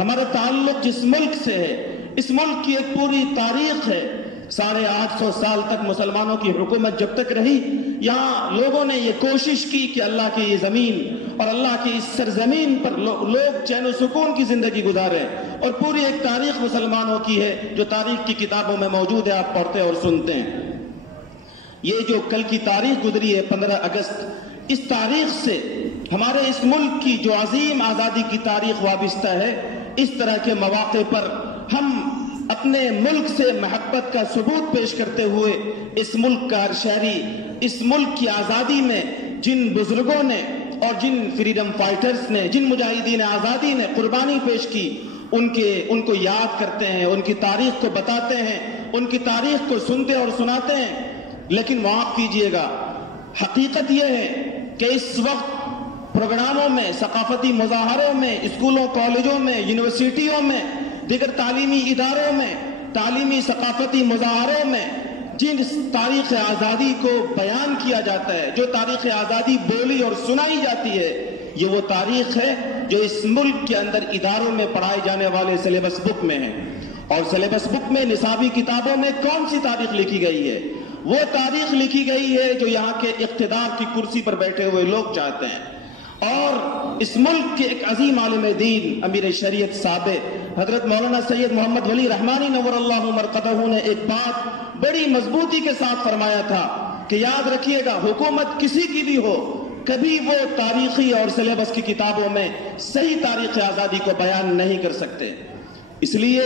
ہمارا تعلق جس ملک سے ہے، اس ملک کی ایک پوری تاریخ ہے. 850 سال تک مسلمانوں کی حکومت جب تک رہی، یہاں لوگوں نے یہ کوشش کی کہ اللہ کی یہ زمین اور اللہ کی اس سرزمین پر لوگ چین و سکون کی زندگی گزاریں. اور پوری ایک تاریخ مسلمانوں کی ہے جو تاریخ کی کتابوں میں موجود ہے، آپ پڑھتے اور سنتے ہیں. یہ جو کل کی تاریخ گزری ہے 15 اگست، اس تاریخ سے ہمارے اس ملک کی جو عظیم آزادی کی تاریخ وابستہ ہے. اس طرح کے مواقع پر ہم اپنے ملک سے محبت کا ثبوت پیش کرتے ہوئے اس ملک کا ہر شہری، اس ملک کی آزادی میں جن بزرگوں نے اور جن فریڈم فائٹرز نے، جن مجاہدین آزادی نے قربانی پیش کی، ان کو یاد کرتے ہیں، ان کی تاریخ کو بتاتے ہیں، ان کی تاریخ کو سنتے اور سناتے ہیں. لیکن معاف کیجئے گا، حقیقت یہ ہے کہ اس وقت پروگراموں میں، ثقافتی مظاہروں میں، اسکولوں، کالجوں میں، یونیورسٹیوں میں، دیگر تعلیمی اداروں میں، تعلیمی ثقافتی مظاہروں میں جن تاریخ آزادی کو بیان کیا جاتا ہے، جو تاریخ آزادی بولی اور سنائی جاتی ہے، یہ وہ تاریخ ہے جو اس ملک کے اندر اداروں میں پڑھائے جانے والے سلیبس بک میں ہے. اور سلیبس بک میں، نصابی کتابوں میں کون سی تاریخ لکھی گئی ہے؟ وہ تاریخ لکھی گئی ہے جو یہاں کے اقتدار کی کرسی پر بیٹھے ہوئے لوگ چاہتے ہیں. اور اس ملک کے ایک عظیم عالم دین، امیر شریعت سابق حضرت مولانا سید محمد ولی رحمانی نور اللہ مرقدہ نے ایک بات بڑی مضبوطی کے ساتھ فرمایا تھا کہ یاد رکھیے گا، حکومت کسی کی بھی ہو، کبھی وہ تاریخی اور سلیبس کی کتابوں میں صحیح تاریخ آزادی کو بیان نہیں کر سکتے. اس لیے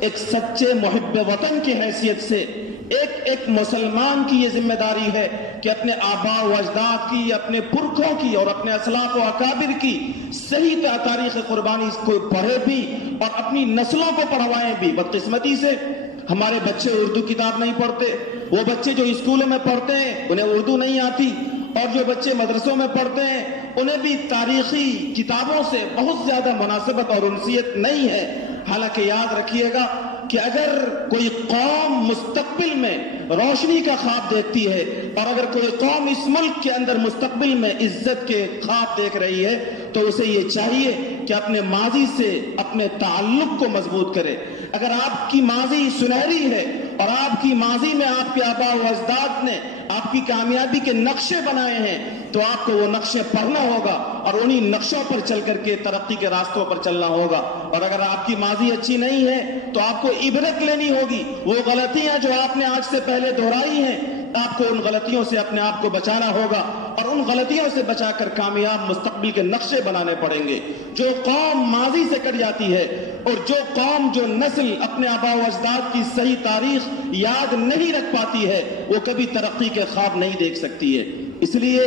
ایک سچے محب وطن کی حیثیت سے ایک مسلمان کی یہ ذمہ داری ہے کہ اپنے آباء و اجداد کی، اپنے پرکھوں کی اور اپنے اسلاف و اکابر کی صحیح تاریخ قربانی کو پڑھے بھی اور اپنی نسلوں کو پڑھوائیں بھی. بدقسمتی سے ہمارے بچے اردو کتاب نہیں پڑھتے. وہ بچے جو اسکولوں میں پڑھتے ہیں انہیں اردو نہیں آتی، اور جو بچے مدرسوں میں پڑھتے ہیں انہیں بھی تاریخی کتابوں سے بہت زیادہ مناسبت اور انسیت نہیں ہے. حالانکہ یاد رکھیے گا کہ اگر کوئی قوم مستقبل میں روشنی کا خواب دیکھتی ہے، اور اگر کوئی قوم اس ملک کے اندر مستقبل میں عزت کے خواب دیکھ رہی ہے، تو اسے یہ چاہیے کہ اپنے ماضی سے اپنے تعلق کو مضبوط کرے. اگر آپ کی ماضی سنہری ہے اور آپ کی ماضی میں آپ کے آباء و اجداد نے آپ کی کامیابی کے نقشے بنائے ہیں، تو آپ کو وہ نقشے پڑھنا ہوگا اور انہی نقشوں پر چل کر کے ترقی کے راستوں پر چلنا ہوگا. اور اگر آپ کی ماضی اچھی نہیں ہے تو آپ کو عبرت لینی ہوگی. وہ غلطیاں جو آپ نے آج سے پہلے دہرائی ہیں، آپ کو ان غلطیوں سے اپنے آپ کو بچانا ہوگا، اور ان غلطیوں سے بچا کر کامیاب مستقبل کے نقشے بنانے پڑیں گے. جو قوم ماضی سے کٹ جاتی ہے، اور جو نسل اپنے آباء و اجداد کی صحیح تاریخ یاد نہیں رکھ پاتی ہے، وہ کبھی ترقی کے خواب نہیں دیکھ سکتی ہے. اس لیے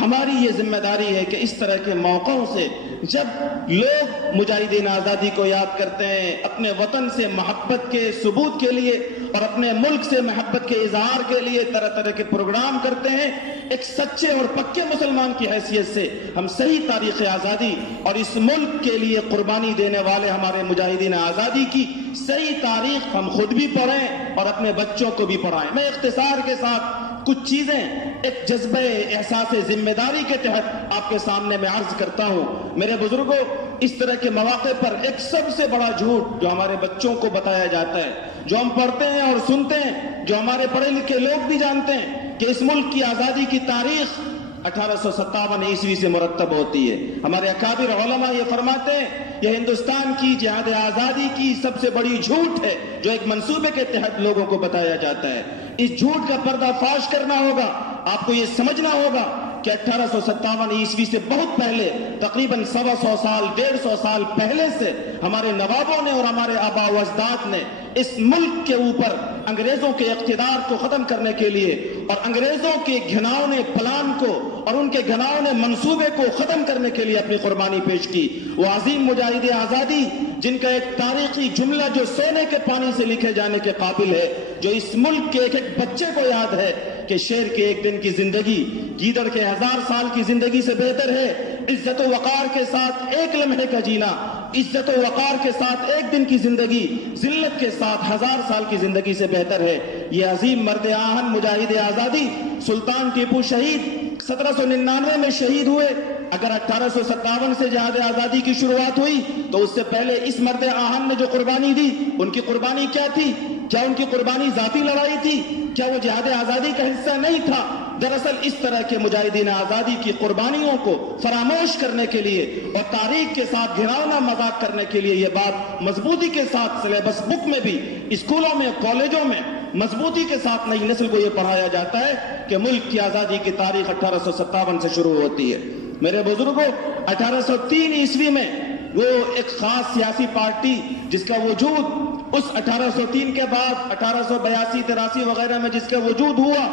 ہماری یہ ذمہ داری ہے کہ اس طرح کے موقعوں سے جب لوگ مجاہدین آزادی کو یاد کرتے ہیں، اپنے وطن سے محبت کے ثبوت کے لیے اور اپنے ملک سے محبت کے اظہار کے لیے طرح طرح کے پروگرام کرتے ہیں، ایک سچے اور پکے مسلمان کی حیثیت سے ہم صحیح تاریخ آزادی اور اس ملک کے لیے قربانی دینے والے ہمارے مجاہدین آزادی کی صحیح تاریخ ہم خود بھی پڑھیں اور اپنے بچوں کو بھی پڑھائیں. میں اختصار کے ساتھ کچھ چیزیں ایک جذبہ احساس ذمہ داری کے تحت آپ کے سامنے میں عرض کرتا ہوں. میرے بزرگوں، اس طرح کے مواقع پر ایک سب سے بڑا جھوٹ جو ہمارے بچوں کو بتایا جاتا ہے، جو ہم پڑھتے ہیں اور سنتے ہیں، جو ہمارے پڑھے لکھے لوگ بھی جانتے ہیں کہ اس ملک کی آزادی کی تاریخ 1857 عیسوی سے مرتب ہوتی ہے. ہمارے اکابر علماء یہ فرماتے ہیں یہ ہندوستان کی جہاد آزادی کی سب سے بڑی جھوٹ ہے جو ایک منصوبے کے تحت لوگوں کو بتایا جاتا ہے. اس جھوٹ کا پردہ فاش کرنا ہوگا. آپ کو یہ سمجھنا ہوگا کہ 1857 عیسوی سے بہت پہلے، تقریباً 125 سال 150 سال پہلے سے ہمارے نوابوں نے اور ہمارے آباء و اجداد نے اس ملک کے اوپر انگریزوں کے اقتدار کو ختم کرنے کے لیے اور انگریزوں کے گھناؤنے پلان کو اور ان کے گھناؤنے منصوبے کو ختم کرنے کے لیے اپنی قربانی پیش کی. وہ عظیم مجاہد آزادی جن کا ایک تاریخی جملہ جو سونے کے پانی سے لکھے جانے کے قابل ہے، جو اس ملک کے ایک ایک بچے کو یاد ہے کہ شیر کے ایک دن کی زندگی گیدڑ کے 1000 سال کی زندگی سے بہتر ہے. عزت و وقار کے ساتھ ایک لمحے کا جینا، عزت و وقار کے ساتھ ایک دن کی زندگی ذلت کے ساتھ 1000 سال کی زندگی سے بہتر ہے. یہ عظیم مرد آہن مجاہد آزادی سلطان ٹیپو شہید 1799 میں شہید ہوئے. اگر 1857 سے جہاد آزادی کی شروعات ہوئی تو اس سے پہلے اس مرد آہن نے جو قربانی دی، ان کی قربانی کیا تھی؟ کیا ان کی قربانی ذاتی لڑائی تھی؟ کیا وہ جہاد آزادی کا حصہ نہیں تھا؟ دراصل اس طرح کے مجاہدین آزادی کی قربانیوں کو فراموش کرنے کے لیے اور تاریخ کے ساتھ گھراؤنا مذاق کرنے کے لیے یہ بات مضبوطی کے ساتھ سلیبس بک میں بھی، اسکولوں میں، کالجوں میں مضبوطی کے ساتھ نئی نسل کو یہ پڑھایا جاتا ہے کہ ملک کی آزادی کی تاریخ 1857 سے شروع ہوتی ہے۔ میرے بزرگوں، 1803 عیسوی میں وہ ایک خاص سیاسی پارٹی جس کا وجود اس 1803 کے بعد 1882، 83 وغیرہ میں جس کا وجود ہوا،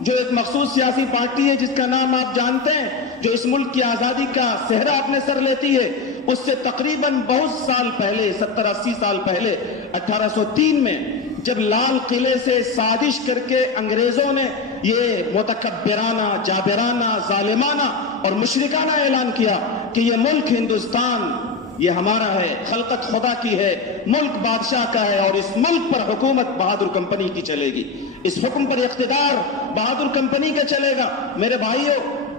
جو ایک مخصوص سیاسی پارٹی ہے جس کا نام آپ جانتے ہیں، جو اس ملک کی آزادی کا صحرا اپنے سر لیتی ہے، اس سے تقریباً بہت سال پہلے، 70-80 سال پہلے، 1803 میں جب لال قلعے سے سازش کر کے انگریزوں نے یہ متکبرانہ، جابرانہ، ظالمانہ اور مشرکانہ اعلان کیا کہ یہ ملک ہندوستان یہ ہمارا ہے، خلقت خدا کی ہے، ملک بادشاہ کا ہے اور اس ملک پر حکومت بہادر کمپنی کی چلے گی، اس حکم پر اقتدار بہادر کمپنی کا چلے گا۔ میرے بھائیوں،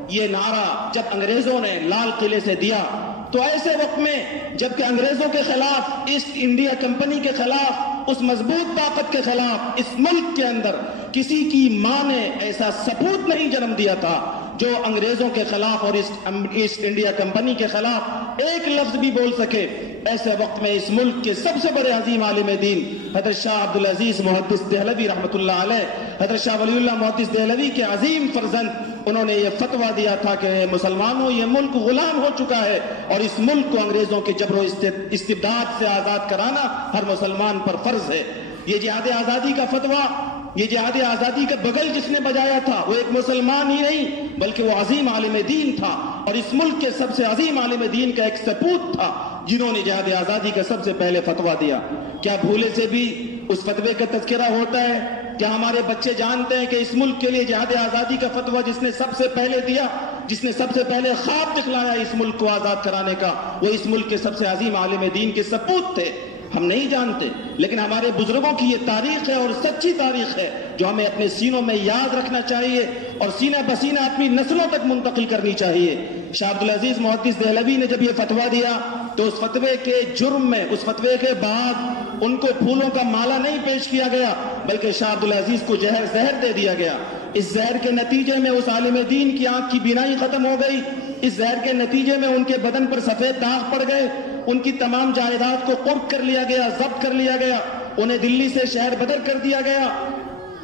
یہ نعرہ جب انگریزوں نے لال قلعے سے دیا تو ایسے وقت میں جبکہ انگریزوں کے خلاف، ایسٹ انڈیا کمپنی کے خلاف، اس مضبوط طاقت کے خلاف اس ملک کے اندر کسی کی ماں نے ایسا سپوت نہیں جنم دیا تھا جو انگریزوں کے خلاف اور ایسٹ انڈیا کمپنی کے خلاف ایک لفظ بھی بول سکے۔ ایسے وقت میں اس ملک کے سب سے بڑے عظیم عالم دین حضرت شاہ عبدالعزیز محدث دہلوی رحمۃ اللہ علیہ، حضرت شاہ ولی اللہ محدث دہلوی کے عظیم فرزند، انہوں نے یہ فتویٰ دیا تھا کہ مسلمانوں، یہ ملک غلام ہو چکا ہے اور اس ملک کو انگریزوں کے جبر و استبداد سے آزاد کرانا ہر مسلمان پر فرض ہے۔ یہ جہاد آزادی کا فتویٰ، یہ جہاد آزادی کا بغل جس نے بجایا تھا وہ ایک مسلمان ہی نہیں بلکہ وہ عظیم عالم دین تھا اور اس ملک کے سب سے عظیم عالم دین کا ایک سپوت تھا جنہوں نے جہاد آزادی کا سب سے پہلے فتویٰ دیا۔ کیا بھولے سے بھی اس فتوے کا تذکرہ ہوتا ہے؟ کیا ہمارے بچے جانتے ہیں کہ اس ملک کے لیے جہاد آزادی کا فتویٰ جس نے سب سے پہلے دیا، جس نے سب سے پہلے خواب دکھلایا اس ملک کو آزاد کرانے کا، وہ اس ملک کے سب سے عظیم عالم دین کے سپوت تھے؟ ہم نہیں جانتے، لیکن ہمارے بزرگوں کی یہ تاریخ ہے اور سچی تاریخ ہے جو ہمیں اپنے سینوں میں یاد رکھنا چاہیے اور سینہ بسینہ اپنی نسلوں تک منتقل کرنی چاہیے۔ شاہ عبدالعزیز محدث دہلوی نے جب یہ فتویٰ دیا تو اس فتوے کے جرم میں، اس فتوے کے بعد ان کو پھولوں کا مالا نہیں پیش کیا گیا بلکہ شاہ عبدالعزیز کو زہر دے دیا گیا۔ اس زہر کے نتیجے میں اس عالم دین کی آنکھ کی بینائی ختم ہو گئی، اس زہر کے نتیجے میں ان کے بدن پر سفید داغ پڑ گئے، ان کی تمام جائیداد کو قرق کر لیا گیا، ضبط کر لیا گیا، انہیں دلی سے شہر بدر کر دیا گیا۔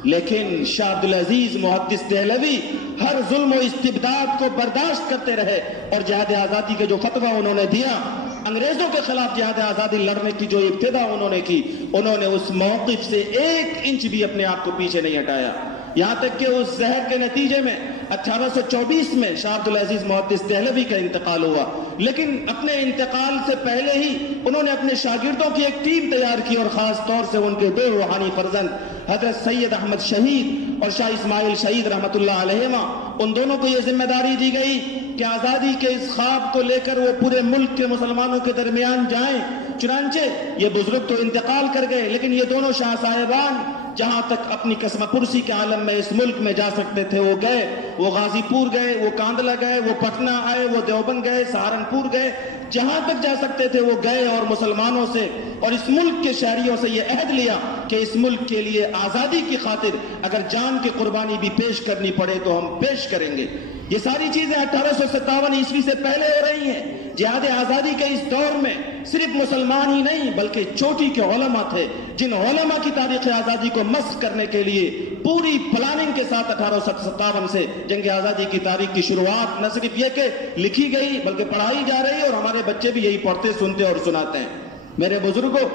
لیکن شاہ عبدالعزیز محدث دہلوی ہر ظلم و استبداد کو برداشت کرتے رہے اور جہاد آزادی کے جو فتویٰ انہوں نے دیا، انگریزوں کے خلاف جہاد آزادی لڑنے کی جو ابتدا انہوں نے کی، انہوں نے اس موقف سے 1 انچ بھی اپنے آپ کو پیچھے نہیں ہٹایا، یہاں تک کہ اس زہر کے نتیجے میں 1824 میں شاہ عبدالعزیز محدث دہلوی کا انتقال ہوا، لیکن اپنے انتقال سے پہلے ہی انہوں نے اپنے شاگردوں کی ایک ٹیم تیار کی اور خاص طور سے ان کے 2 روحانی فرزند حضرت سید احمد شہید اور شاہ اسماعیل شہید رحمۃ اللہ علیہما، ان دونوں کو یہ ذمہ داری دی گئی کہ آزادی کے اس خواب کو لے کر وہ پورے ملک کے مسلمانوں کے درمیان جائیں۔ چنانچہ یہ بزرگ تو انتقال کر گئے لیکن یہ دونوں شاہ صاحبان جہاں تک اپنی قسم پرسی کے عالم میں اس ملک میں جا سکتے تھے وہ گئے، وہ غازی پور گئے، وہ کاندلہ گئے، وہ پٹنہ آئے، وہ دیوبند گئے، سہارنپور گئے، جہاں تک جا سکتے تھے وہ گئے اور مسلمانوں سے اور اس ملک کے شہریوں سے یہ عہد لیا کہ اس ملک کے لیے آزادی کی خاطر اگر جان کی قربانی بھی پیش کرنی پڑے تو ہم پیش کریں گے۔ یہ ساری چیزیں 1857 عیسوی سے پہلے ہو رہی ہیں۔ جہاد آزادی کے اس دور میں صرف مسلمان ہی نہیں بلکہ چوٹی کے علماء تھے جن علماء کی تاریخ آزادی کو مسخ کرنے کے لیے پوری پلاننگ کے ساتھ 1857 سے جنگ آزادی کی تاریخ کی شروعات نہ صرف یہ کہ لکھی گئی بلکہ پڑھائی جا رہی اور ہمارے بچے بھی یہی پڑھتے، سنتے اور سناتے ہیں۔ میرے بزرگوں،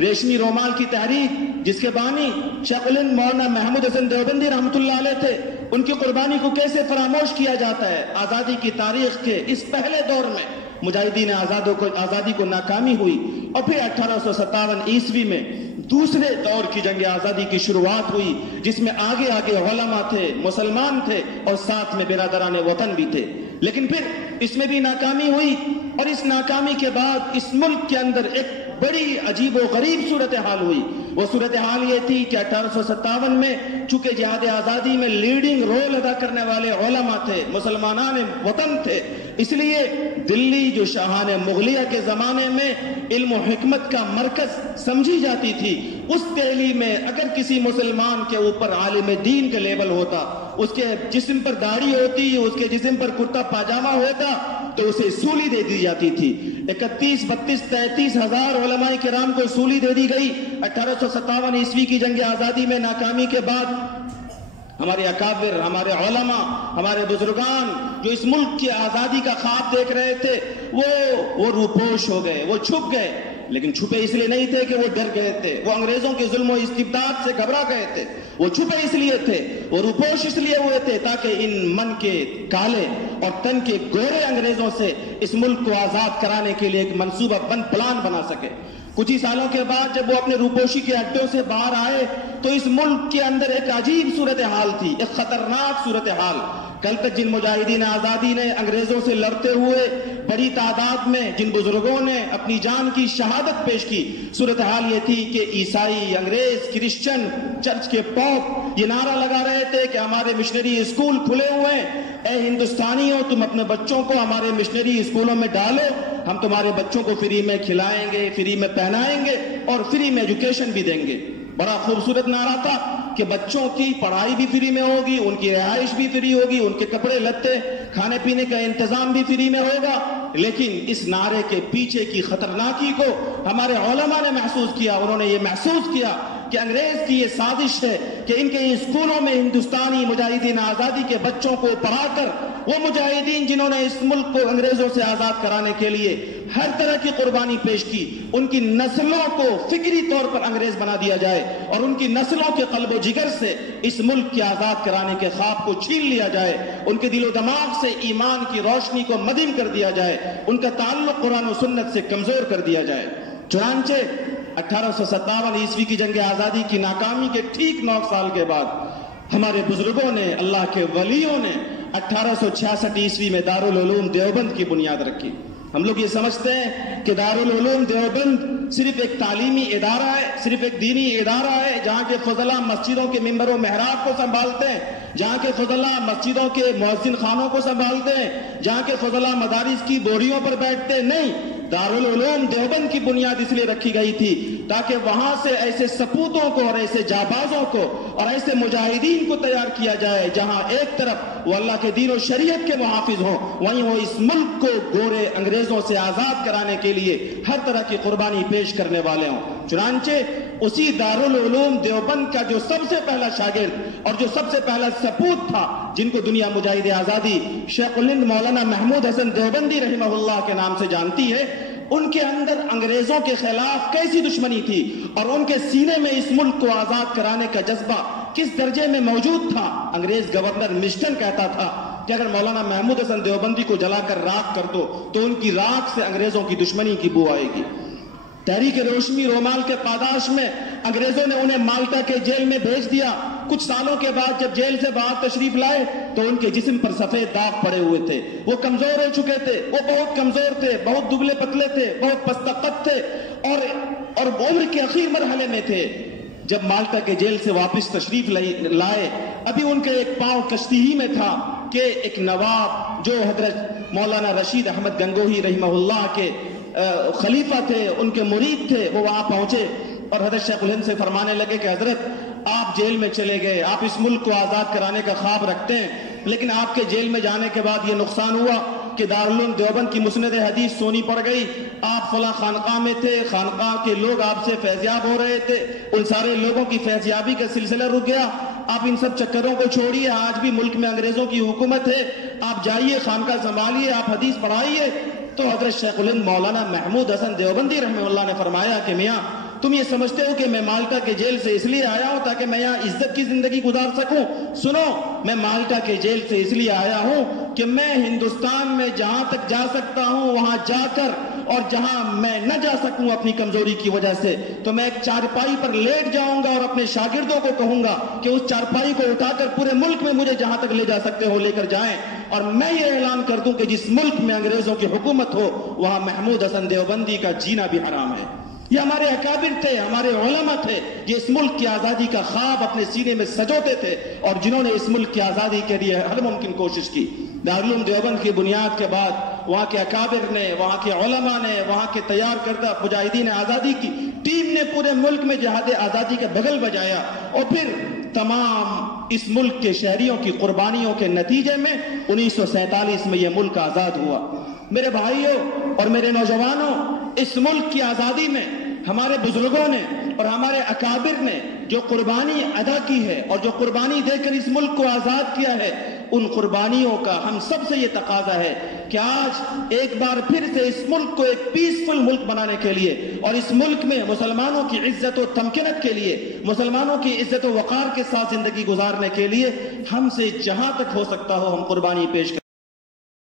ریشمی رومال کی تحریک جس کے بانی شیخ الہند مولانا محمود حسن دیوبندی رحمۃ اللہ علیہ تھے، ان کی قربانی کو کیسے فراموش کیا جاتا ہے؟ آزادی کی تاریخ کے اس پہلے دور میں مجاہدین آزادی کو ناکامی ہوئی اور پھر 1857 عیسوی میں دوسرے دور کی جنگ آزادی کی شروعات ہوئی جس میں آگے آگے علماء تھے، مسلمان تھے اور ساتھ میں برادران وطن بھی تھے، لیکن پھر اس میں بھی ناکامی ہوئی۔ اور اس ناکامی کے بعد اس ملک کے اندر ایک بڑی عجیب و غریب صورتحال ہوئی. وہ صورتحال یہ تھی کہ 1857 میں چونکہ جہاد آزادی میں لیڈنگ رول ادا کرنے والے علماء تھے، مسلمانان وطن تھے، اس لیے دلی جو شاہان مغلیہ کے زمانے میں علم و حکمت کا مرکز سمجھی جاتی تھی، اس دہلی میں اگر کسی مسلمان کے اوپر عالم دین کا لیبل ہوتا، اس کے جسم پر داڑھی ہوتی، اس کے جسم پر کرتا پاجامہ ہوتا، تو اسے سولی دے دی جاتی تھی. 31، 32، 33 ہزار علماء کرام کو سولی دے دی گئی. 1857 عیسوی کی جنگ آزادی میں ناکامی کے بعد ہمارے اکابر، ہمارے علماء، ہمارے بزرگان جو اس ملک کی آزادی کا خواب دیکھ رہے تھے، وہ روپوش ہو گئے، وہ چھپ گئے. لیکن چھپے اس لیے نہیں تھے کہ وہ ڈر گئے تھے، وہ انگریزوں کے ظلم و استبداد سے گھبرا گئے تھے. وہ چھپے اس لیے تھے، وہ روپوش اس لیے ہوئے تھے تاکہ ان من کے کالے اور تن کے گورے انگریزوں سے اس ملک کو آزاد کرانے کے لیے ایک منصوبہ بند پلان بنا سکے. کچھ ہی سالوں کے بعد جب وہ اپنے روپوشی کے اڈوں سے باہر آئے تو اس ملک کے اندر ایک عجیب صورتحال تھی، ایک خطرناک صورتحال. کل تک جن مجاہدین آزادی نے انگریزوں سے لڑتے ہوئے بڑی تعداد میں جن بزرگوں نے اپنی جان کی شہادت پیش کی، صورتحال یہ تھی کہ عیسائی، انگریز، کرسچن، چرچ کے پوپ یہ نعرہ لگا رہے تھے کہ ہمارے مشنری اسکول کھلے ہوئے ہیں، اے ہندوستانیوں تم اپنے بچوں کو ہمارے مشنری اسکولوں میں ڈالو، ہم تمہارے بچوں کو فری میں کھلائیں گے، فری میں پہنائیں گے اور فری میں ایجوکیشن بھی دیں گے. بڑا خوبصورت نعرہ تھا کہ بچوں کی پڑھائی بھی فری میں ہوگی، ان کی رہائش بھی فری ہوگی، ان کے کپڑے لتے، کھانے پینے کا انتظام بھی فری میں ہوگا. لیکن اس نعرے کے پیچھے کی خطرناکی کو ہمارے علماء نے محسوس کیا. انہوں نے یہ محسوس کیا کہ انگریز کی یہ سازش ہے کہ ان کے اسکولوں میں ہندوستانی مجاہدین آزادی کے بچوں کو پڑھا کر وہ مجاہدین جنہوں نے اس ملک کو انگریزوں سے آزاد کرانے کے لیے ہر طرح کی قربانی پیش کی، ان کی نسلوں کو فکری طور پر انگریز بنا دیا جائے اور ان کی نسلوں کے قلب و جگر سے اس ملک کی آزاد کرانے کے خواب کو چھین لیا جائے، ان کے دل و دماغ سے ایمان کی روشنی کو مدھم کر دیا جائے، ان کا تعلق قرآن و سنت سے کمزور کر دیا جائے. چنانچہ 1857 عیسوی کی جنگ آزادی کی ناکامی کے ٹھیک 9 سال کے بعد ہمارے بزرگوں نے، اللہ کے ولیوں نے 1866 عیسوی میں دارالعلوم دیوبند کی بنیاد رکھی. ہم لوگ یہ سمجھتے ہیں کہ دارالعلوم دیوبند صرف ایک تعلیمی ادارہ ہے، صرف ایک دینی ادارہ ہے جہاں کے فضلاء مسجدوں کے ممبر و محراب کو سنبھالتے ہیں، جہاں کے فضلاء مسجدوں کے مؤذن خانوں کو سنبھالتے ہیں، جہاں کے فضلاء مدارس کی بوریوں پر بیٹھتے ہیں. نہیں، دارالعلوم دیوبند کی بنیاد اس لیے رکھی گئی تھی تاکہ وہاں سے ایسے سپوتوں کو اور ایسے جابازوں کو اور ایسے مجاہدین کو تیار کیا جائے جہاں ایک طرف وہ اللہ کے دین و شریعت کے محافظ ہوں، وہیں وہ اس ملک کو گورے انگریزوں سے آزاد کرانے کے لیے ہر طرح کی قربانی پیش کرنے والے ہوں. چنانچہ اسی دارالعلوم دیوبند کا جو سب سے پہلا شاگرد اور جو سب سے پہلا سپوت تھا، جن کو دنیا مجاہد آزادی شیخ الہند مولانا محمود حسن دیوبندی رحمہ اللہ کے نام سے جانتی ہے، ان کے اندر انگریزوں کے خلاف کیسی دشمنی تھی اور ان کے سینے میں اس ملک کو آزاد کرانے کا جذبہ کس درجے میں موجود تھا. انگریز گورنر مسٹن کہتا تھا کہ اگر مولانا محمود حسن دیوبندی کو جلا کر راکھ کر دو تو ان کی راکھ سے انگریزوں کی دشمنی کی بو آئے گی. تحریک روشنی رومال کے پاداش میں انگریزوں نے انہیں مالٹا کے جیل میں بھیج دیا. کچھ سالوں کے بعد جب جیل سے باہر تشریف لائے تو ان کے جسم پر سفید داغ پڑے ہوئے تھے، وہ کمزور ہو چکے تھے، وہ بہت کمزور تھے، بہت دبلے پتلے تھے، بہت پستقت تھے اور عمر کے اخیر مرحلے میں تھے. جب مالٹا کے جیل سے واپس تشریف لائے، ابھی ان کے ایک پاؤں کشتی ہی میں تھا کہ ایک نواب جو حضرت مولانا رشید احمد گنگوہی رحمہ اللہ کے خلیفہ تھے، ان کے مرید تھے، وہ وہاں پہنچے اور حضرت شیخ الہند سے فرمانے لگے کہ حضرت آپ جیل میں چلے گئے، آپ اس ملک کو آزاد کرانے کا خواب رکھتے ہیں، لیکن آپ کے جیل میں جانے کے بعد یہ نقصان ہوا کہ دارالعلوم دیوبند کی مسند حدیث سونی پڑ گئی. آپ فلاں خانقاہ میں تھے، خانقاہ کے لوگ آپ سے فیضیاب ہو رہے تھے، ان سارے لوگوں کی فیضیابی کا سلسلہ رک گیا. آپ ان سب چکروں کو چھوڑیے، آج بھی ملک میں انگریزوں کی حکومت ہے، آپ جائیے خانقاہ سنبھالیے، آپ حدیث پڑھائیے. تو حضرت شیخ الہند مولانا محمود حسن دیوبندی رحمہ اللہ نے فرمایا کہ میاں تم یہ سمجھتے ہو کہ میں مالٹا کے جیل سے اس لیے آیا ہوں تاکہ میں یہاں عزت کی زندگی گزار سکوں؟ سنو، میں مالٹا کے جیل سے اس لیے آیا ہوں کہ میں ہندوستان میں جہاں تک جا سکتا ہوں وہاں جا کر، اور جہاں میں نہ جا سکوں اپنی کمزوری کی وجہ سے تو میں ایک چارپائی پر لیٹ جاؤں گا اور اپنے شاگردوں کو کہوں گا کہ اس چارپائی کو اٹھا کر پورے ملک میں مجھے جہاں تک لے جا سکتے ہو لے کر جائیں. اور میں یہ اعلان کر دوں کہ جس ملک میں انگریزوں کی حکومت ہو وہاں محمود حسن دیوبندی کا جینا بھی حرام ہے۔ یہ ہمارے اکابر تھے، ہمارے علماء تھے، یہ اس ملک کی آزادی کا خواب اپنے سینے میں سجوتے تھے اور جنہوں نے اس ملک کی آزادی کے لیے ہر ممکن کوشش کی۔ دارالعلوم دیوبند کی بنیاد کے بعد وہاں کے اکابر نے، وہاں کے علماء نے، وہاں کے تیار کردہ مجاہدین آزادی کی ٹیم نے پورے ملک میں جہاد آزادی کا بغل بجایا، اور پھر تمام اس ملک کے شہریوں کی قربانیوں کے نتیجے میں 1947 میں یہ ملک آزاد ہوا۔ میرے بھائیوں اور میرے نوجوانوں، اس ملک کی آزادی میں ہمارے بزرگوں نے اور ہمارے اکابر نے جو قربانی ادا کی ہے اور جو قربانی دے کر اس ملک کو آزاد کیا ہے، ان قربانیوں کا ہم سب سے یہ تقاضا ہے کہ آج ایک بار پھر سے اس ملک کو ایک پیسفل ملک بنانے کے لیے اور اس ملک میں مسلمانوں کی عزت و تمکنت کے لیے، مسلمانوں کی عزت و وقار کے ساتھ زندگی گزارنے کے لیے ہم سے جہاں تک ہو سکتا ہو ہم قربانی پیش کریں۔